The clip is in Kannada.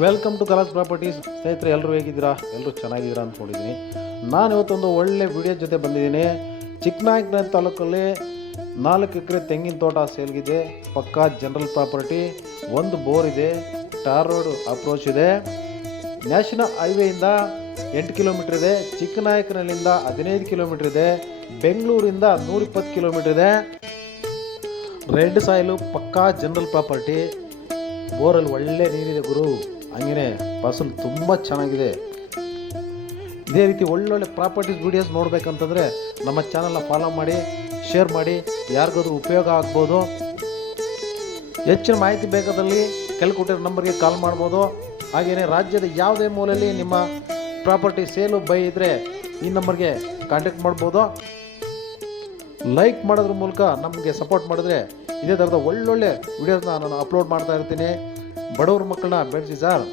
ವೆಲ್ಕಮ್ ಟು ಕಲರ್ಸ್ ಪ್ರಾಪರ್ಟೀಸ್ ಸ್ನೇಹಿತರೆ, ಎಲ್ಲರೂ ಹೇಗಿದ್ದೀರಾ? ಎಲ್ಲರೂ ಚೆನ್ನಾಗಿದ್ದೀರಾ ಅಂದ್ಕೊಂಡಿದ್ದೀನಿ ನಾನು ಇವತ್ತೊಂದು ಒಳ್ಳೆ ವಿಡಿಯೋ ಜೊತೆ ಬಂದಿದ್ದೀನಿ. ಚಿಕ್ಕನಾಯಕನ ತಾಲೂಕಲ್ಲಿ ನಾಲ್ಕು ಎಕರೆ ತೆಂಗಿನ ತೋಟ ಸೇಲ್ಗಿದೆ. ಪಕ್ಕಾ ಜನರಲ್ ಪ್ರಾಪರ್ಟಿ. ಒಂದು ಬೋರ್ ಇದೆ. ಟಾರ್ ರೋಡ್ ಅಪ್ರೋಚ್ ಇದೆ. ನ್ಯಾಷನಲ್ ಹೈವೇಯಿಂದ ಎಂಟು ಕಿಲೋಮೀಟ್ರ್ ಇದೆ. ಚಿಕ್ಕನಾಯಕನಲ್ಲಿಂದ ಹದಿನೈದು ಕಿಲೋಮೀಟ್ರ್ ಇದೆ. ಬೆಂಗಳೂರಿಂದ ನೂರಿಪ್ಪತ್ತು ಕಿಲೋಮೀಟ್ರ್ ಇದೆ. ರೆಡ್ ಸಾಯಿಲು ಪಕ್ಕಾ ಜನರಲ್ ಪ್ರಾಪರ್ಟಿ ಬೋರಲ್ಲಿ ಒಳ್ಳೆ ನೀರಿದೆ ಗುರು. ಹಂಗೇ ಫಸಲು ತುಂಬ ಚೆನ್ನಾಗಿದೆ. ಇದೇ ರೀತಿ ಒಳ್ಳೊಳ್ಳೆ ಪ್ರಾಪರ್ಟೀಸ್ ವೀಡಿಯೋಸ್ ನೋಡಬೇಕಂತಂದರೆ ನಮ್ಮ ಚಾನಲ್ನ ಫಾಲೋ ಮಾಡಿ ಶೇರ್ ಮಾಡಿ, ಯಾರಿಗಾದ್ರೂ ಉಪಯೋಗ ಆಗ್ಬೋದು. ಹೆಚ್ಚಿನ ಮಾಹಿತಿ ಬೇಕಾದಲ್ಲಿ ಕೆಲ್ಕೊಟ್ಟಿರೋ ಕೊಟ್ಟಿರೋ ನಂಬರ್ಗೆ ಕಾಲ್ ಮಾಡ್ಬೋದು. ಹಾಗೆಯೇ ರಾಜ್ಯದ ಯಾವುದೇ ಮೂಲೆಯಲ್ಲಿ ನಿಮ್ಮ ಪ್ರಾಪರ್ಟಿ ಸೇಲು ಬೈ ಇದ್ದರೆ ಈ ನಂಬರ್ಗೆ ಕಾಂಟ್ಯಾಕ್ಟ್ ಮಾಡ್ಬೋದು. ಲೈಕ್ ಮಾಡೋದ್ರ ಮೂಲಕ ನಮಗೆ ಸಪೋರ್ಟ್ ಮಾಡಿದ್ರೆ ಇದೇ ಥರದ ಒಳ್ಳೊಳ್ಳೆ ವಿಡಿಯೋಸ್ನ ನಾನು ಅಪ್ಲೋಡ್ ಮಾಡ್ತಾ ಇರ್ತೀನಿ. ಬಡವ್ರ ಮಕ್ಕಳನ್ನ ಬೆಳೆಸಿ ಸರ್